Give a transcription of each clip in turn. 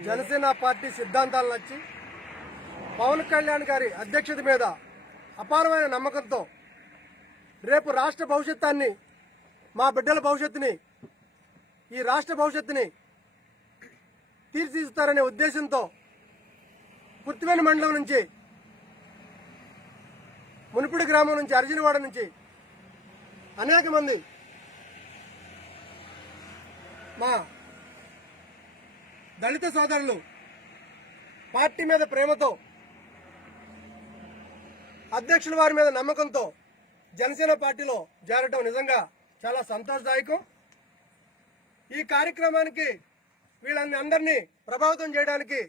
Janasena party సిద్ధాంతాలు నచ్చి పవన్ కళ్యాణ్ గారి అధ్యక్షత మీద అపారమైన నమ్మకంతో రేపు రాష్ట్ర భవిష్యత్తాన్ని మా బిడ్డల భవిష్యత్తుని ఈ రాష్ట్ర భవిష్యత్తుని తీర్చిదిస్తారనే ఉద్దేశంతో పుత్తివేని మండలం నుంచి మునిపిడి గ్రామం నుంచి అర్జునవాడ నుంచి అనేక మంది మా దళిత సోదరులు పార్టీ మీద ప్రేమతో అధ్యక్షుల వారి మీద నమ్మకంతో జనసేన పార్టీలో చేరటం నిజంగా చాలా సంతోషదాయకం. ఈ కార్యక్రమానికి వీళ్ళని అందరినీ ప్రభావితం చేయడానికి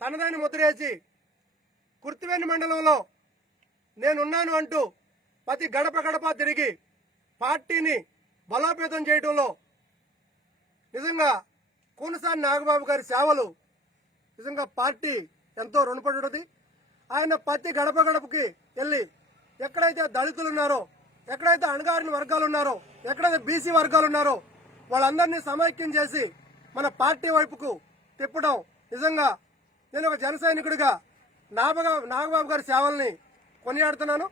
తనదైన ముద్రేసి కుర్తివేని మండలంలో నేనున్నాను అంటూ ప్రతి గడప గడప తిరిగి పార్టీని బలోపేతం చేయడంలో నిజంగా కూనసాని నాగబాబు గారి సేవలు నిజంగా పార్టీ ఎంతో రుణపడి ఆయన ప్రతి గడప గడపకి వెళ్ళి ఎక్కడైతే దళితులు ఉన్నారో ఎక్కడైతే అణగారిన వర్గాలు ఉన్నారో ఎక్కడైతే బీసీ వర్గాలు ఉన్నారో వాళ్ళందరినీ సమైక్యం చేసి మన పార్టీ వైపుకు తిప్పడం నిజంగా నేను ఒక జన సైనికుడిగా నాగబాబు గారి సేవల్ని కొనియాడుతున్నాను.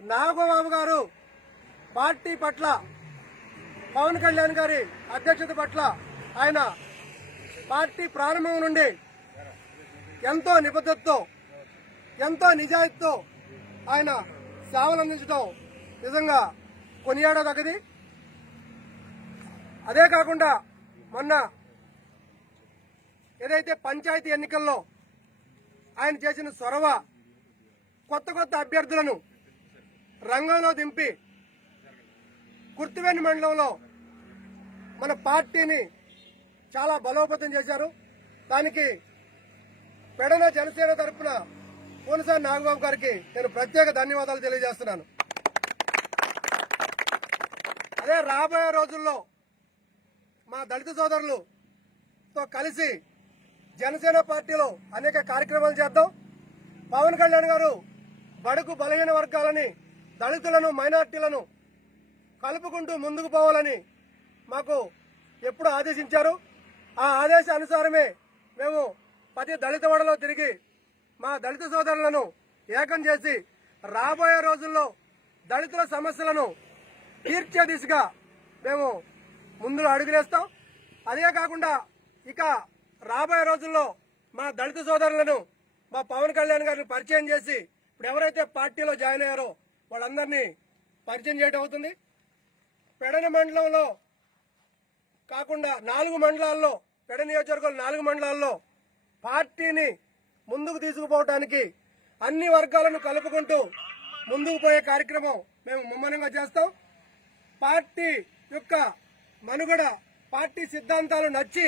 నాగబాబు గారు పార్టీ పట్ల పవన్ కళ్యాణ్ గారి అధ్యక్షత పట్ల ఆయన పార్టీ ప్రారంభం నుండి ఎంతో నిబద్ధతతో ఎంతో నిజాయితీతో ఆయన సేవలు అందించడం నిజంగా కొనియాడదగ్గది అదే కాకుండా మొన్న ఏదైతే పంచాయతీ ఎన్నికల్లో ఆయన చేసిన సొరవ కొత్త కొత్త అభ్యర్థులను రంగంలో దింపి కుర్తివేని మండలంలో మన పార్టీని చాలా బలోపేతం చేశారు. దానికి పెడన జనసేన తరపున పోలిసారి నాగబాబు గారికి నేను ప్రత్యేక ధన్యవాదాలు తెలియజేస్తున్నాను. అదే రాబోయే రోజుల్లో మా దళిత సోదరులతో కలిసి జనసేన పార్టీలో అనేక కార్యక్రమాలు చేద్దాం. పవన్ కళ్యాణ్ గారు బడుగు బలహీన వర్గాలని దళితులను మైనార్టీలను కలుపుకుంటూ ముందుకు పోవాలని మాకు ఎప్పుడు ఆదేశించారు. ఆ ఆదేశ అనుసారమే మేము ప్రతి దళిత వాడలో తిరిగి మా దళిత సోదరులను ఏకం చేసి రాబోయే రోజుల్లో దళితుల సమస్యలను తీర్చే దిశగా మేము ముందు అడుగులేస్తాం. అదే కాకుండా ఇక రాబోయే రోజుల్లో మా దళిత సోదరులను మా పవన్ కళ్యాణ్ గారిని పరిచయం చేసి ఇప్పుడు ఎవరైతే పార్టీలో జాయిన్ అయ్యారో వాళ్ళందరినీ పరిచయం చేయడం అవుతుంది. పెడన మండలంలో కాకుండా నాలుగు మండలాల్లో పెడ నియోజకవర్గం నాలుగు మండలాల్లో పార్టీని ముందుకు తీసుకుపోవటానికి అన్ని వర్గాలను కలుపుకుంటూ ముందుకు పోయే కార్యక్రమం మేము ముమ్మనంగా చేస్తాం. పార్టీ యొక్క మనుగడ పార్టీ సిద్ధాంతాలు నచ్చి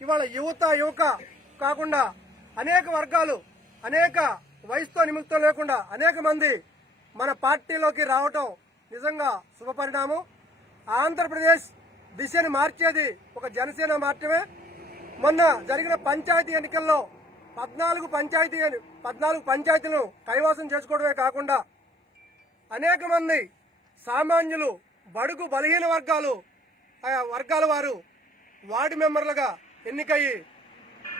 ఇవాళ యువత యువక కాకుండా అనేక వర్గాలు అనేక వయసుతో నిమిత్తం లేకుండా అనేక మంది మన పార్టీలోకి రావటం నిజంగా శుభపరిణామం. ఆంధ్రప్రదేశ్ దిశను మార్చేది ఒక జనసేన మాత్రమే. మొన్న జరిగిన పంచాయతీ ఎన్నికల్లో పద్నాలుగు పంచాయతీ పద్నాలుగు పంచాయతీలను కైవాసం చేసుకోవడమే కాకుండా అనేక మంది సామాన్యులు బడుగు బలహీన వర్గాలు ఆయా వర్గాల వారు వార్డు మెంబర్లుగా ఎన్నికయ్యి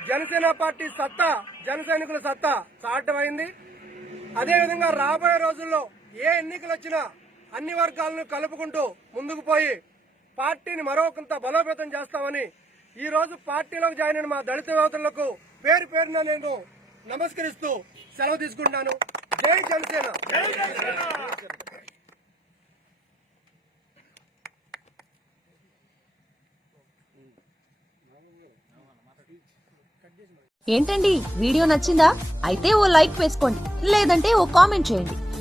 జనసేన పార్టీ సత్తా జన సైనికుల సత్తా చాటమైంది. అదేవిధంగా రాబోయే రోజుల్లో ఏ ఎన్నికలు వచ్చినా అన్ని వర్గాలను కలుపుకుంటూ ముందుకు పోయి పార్టీని మరొకంత బలోపేతం చేస్తామని ఈ రోజు పార్టీలోకి జాయిన్ అయిన మా దళిత యువతులకు పేరు పేరున నేను నమస్కరిస్తూ సెలవు తీసుకుంటున్నాను. జై జనసేన. ఏంటండి? వీడియో నచ్చిందా? అయితే ఓ లైక్ వేసుకోండి. లేదంటే ఓ కామెంట్ చేయండి.